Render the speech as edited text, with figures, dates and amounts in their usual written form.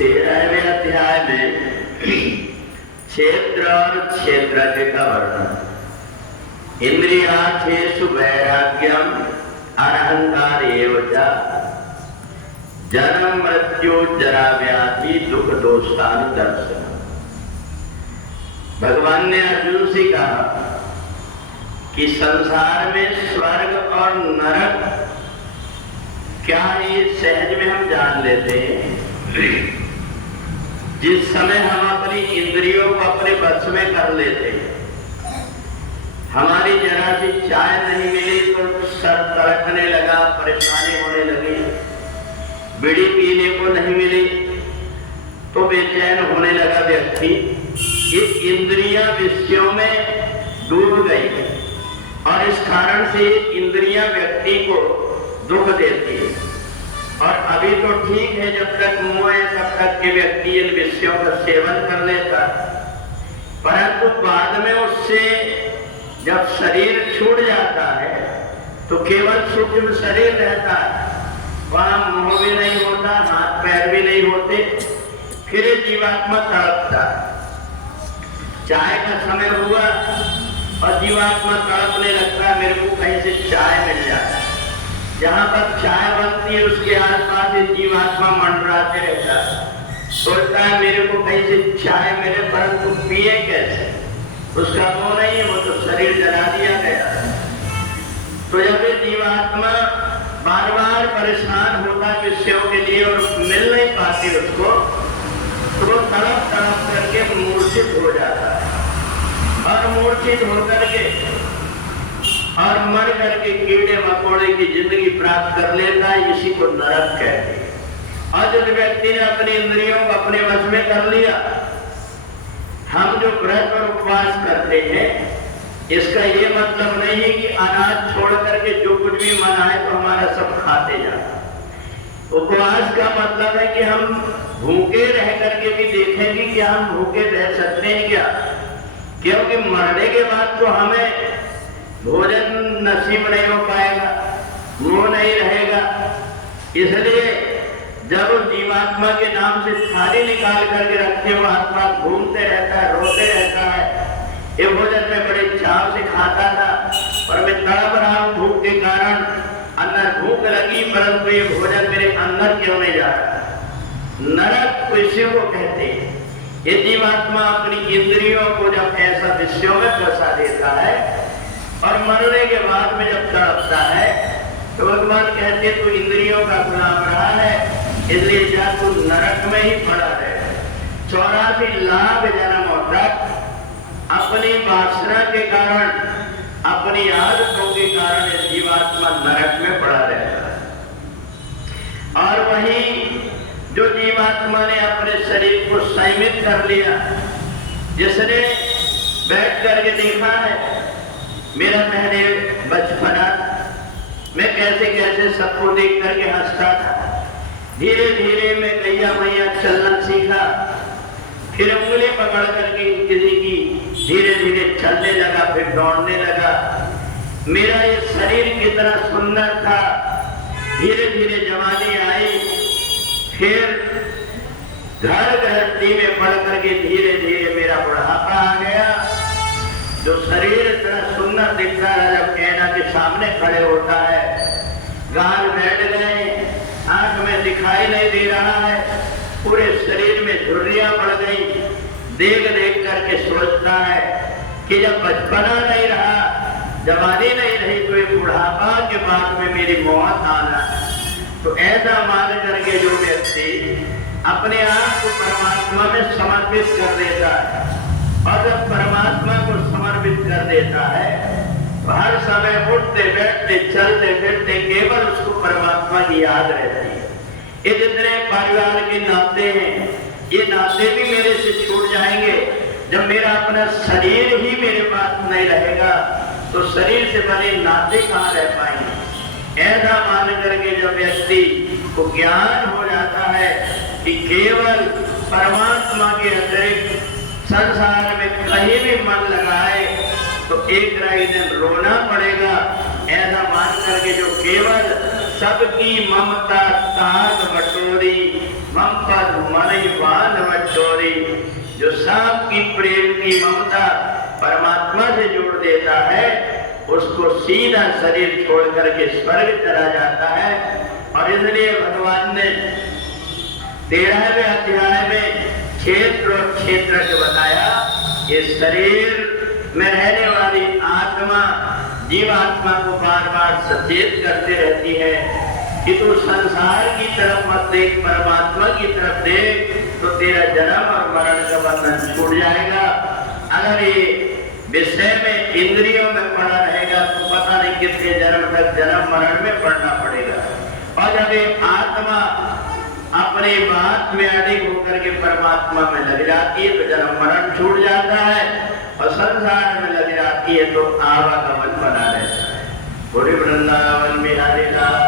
13वें अध्याय में क्षेत्र और क्षेत्रज्ञ का वर्णन। इंद्रियार्थेषु वैराग्यम अनहंकार एव च जन्म मृत्यु जरा व्याधि दुख दोषान दर्शन। भगवान ने अर्जुन से कहा कि संसार में स्वर्ग और नरक क्या ये सहज में हम जान लेते हैं। जिस समय हम अपनी इंद्रियों को अपने वश में कर लेते हैं, हमारी जरा सी चाय नहीं मिली तो सर तड़कने लगा, परेशानी होने लगी। बीड़ी पीने को नहीं मिली तो बेचैन होने लगा व्यक्ति। ये इंद्रियां विषयों में डूब गई और इस कारण से इंद्रियां व्यक्ति को दुख देती है। और अभी तो ठीक है, जब तक मुंह है तब तक के व्यक्ति इन विषयों का सेवन कर लेता, परंतु बाद में उससे जब शरीर छूट जाता है तो केवल सूक्ष्म शरीर रहता है, वहां मुंह भी नहीं होता, हाथ पैर भी नहीं होते, फिर जीवात्मा तड़पता। चाय का समय हुआ और जीवात्मा तड़पने लगता, मेरे को कहीं से चाय मिल जाए। जहां पर चाय बनती है उसके आसपास जीवात्मा मंडराते रहता है, सोचता है मेरे को कहीं से चाय मिले, परंतु पिए कैसे, उसका वो नहीं है, वो तो शरीर जला दिया गया। तो जब ये जीवात्मा बार बार परेशान होता विषयों के लिए और मिल नहीं पाती उसको, तो वो तड़प तड़प करके मूर्छित हो जाता है और मूर्छित होकर के और मर करके कीड़े मकोड़े की जिंदगी प्राप्त कर लेता है। इसी को नरक कहते हैं। और जिस व्यक्ति ने अपनी इंद्रियों को अपने वश में कर लिया, हम जो व्रत और उपवास करते हैं, इसका ये मतलब नहीं है कि अनाज छोड़ करके जो कुछ भी मन आए तो हमारा सब खाते जाए। उपवास का मतलब है कि हम भूखे रह करके भी देखेंगे कि हम भूखे रह सकते हैं क्या, क्योंकि मरने के बाद तो हमें भोजन नसीब नहीं हो पाएगा, मुंह नहीं रहेगा। इसलिए जब उस जीवात्मा के नाम से थाली निकाल करके रखते हो, आत्मा घूमते रहता है, रोते रहता है, ये भोजन में बड़े चाव से खाता था और मैं तड़प रहा हूं भूख के कारण, अंदर भूख लगी परंतु ये भोजन मेरे अंदर क्यों नहीं जा रहा। नरक विषयों को कहते हैं। ये जीवात्मा अपनी इंद्रियों को जब ऐसा विषयों में फंसा देता है और मरने के बाद में जब तड़पता है तो भगवान कहते तू इंद्रियों का गुलाम रहा है, इसलिए जा तू नरक में ही पड़ा रहे। 84 लाख जन्मों तक अपनी वासना के कारण, अपनी आदतों के कारण जीवात्मा नरक में पड़ा रहता है। और वही जो जीवात्मा ने अपने शरीर को संयमित कर लिया, जिसने बैठ करके देखा है मेरा पहले बचपना, मैं कैसे कैसे सबको देख करके हंसता था, धीरे धीरे मैं गैया मैया चलना सीखा, फिर उंगली पकड़ करके किसी की धीरे धीरे चलने लगा, फिर दौड़ने लगा। मेरा ये शरीर कितना सुंदर था, धीरे धीरे जवानी आई, फिर घर गृहस्थी में पड़ करके धीरे धीरे मेरा बुढ़ापा आ गया। जो शरीर इतना सुंदर दिखता है, जब ऐना के सामने खड़े होता है, गाल बैठ गए, आंख में दिखाई नहीं दे रहा है, पूरे शरीर में झुर्रियां पड़ गई, देख देख करके सोचता है कि जब बचपना नहीं रहा, जवानी नहीं रही, तो ये बुढ़ापा के बाद में मेरी मौत आना। तो ऐसा मान करके जो व्यक्ति अपने आप को परमात्मा में समर्पित कर देता है, और जब परमात्मा को समर्पित कर देता है तो हर समय उठते बैठते चलते फिरते केवल उसको परमात्मा की याद रहती है। ये जितने परिवार के नाते हैं, ये नाते भी मेरे से छूट जाएंगे। जब मेरा अपना शरीर ही मेरे पास नहीं रहेगा तो शरीर से बने नाते कहाँ रह पाएंगे। ऐसा मान करके जब व्यक्ति को ज्ञान हो जाता है कि केवल परमात्मा के अतिरिक्त संसार में कहीं भी मन लगाए तो एक दिन रोना पड़ेगा, ऐसा मान करके जो केवल सबकी ममता ताज बटोरी, मम पर मनईवान बटोरी। जो सबकी प्रेम की ममता परमात्मा से जोड़ देता है, उसको सीधा शरीर छोड़ करके स्वर्ग चला जाता है। और इसलिए भगवान ने 13वें अध्याय में क्षेत्र और क्षेत्र के बताया। ये शरीर में रहने वाली आत्मा जीवात्मा को बार बार सचेत करते रहती है कि तू संसार की तरफ मत देख, परमात्मा की तरफ देख, तो तेरा जन्म और मरण का बंधन छूट जाएगा। अगर ये विषय में इंद्रियों में पड़ा रहेगा तो पता नहीं कितने जन्म तक जन्म मरण में पड़ना पड़ेगा। और जब ये आत्मा अपनी बात में अडिग होकर के परमात्मा में लग जाती है तो जन्म मरण छूट जाता है, और संसार में लग जाती है तो आवागमन बना रहता है। पूरी वृंदावन बिहारी लाल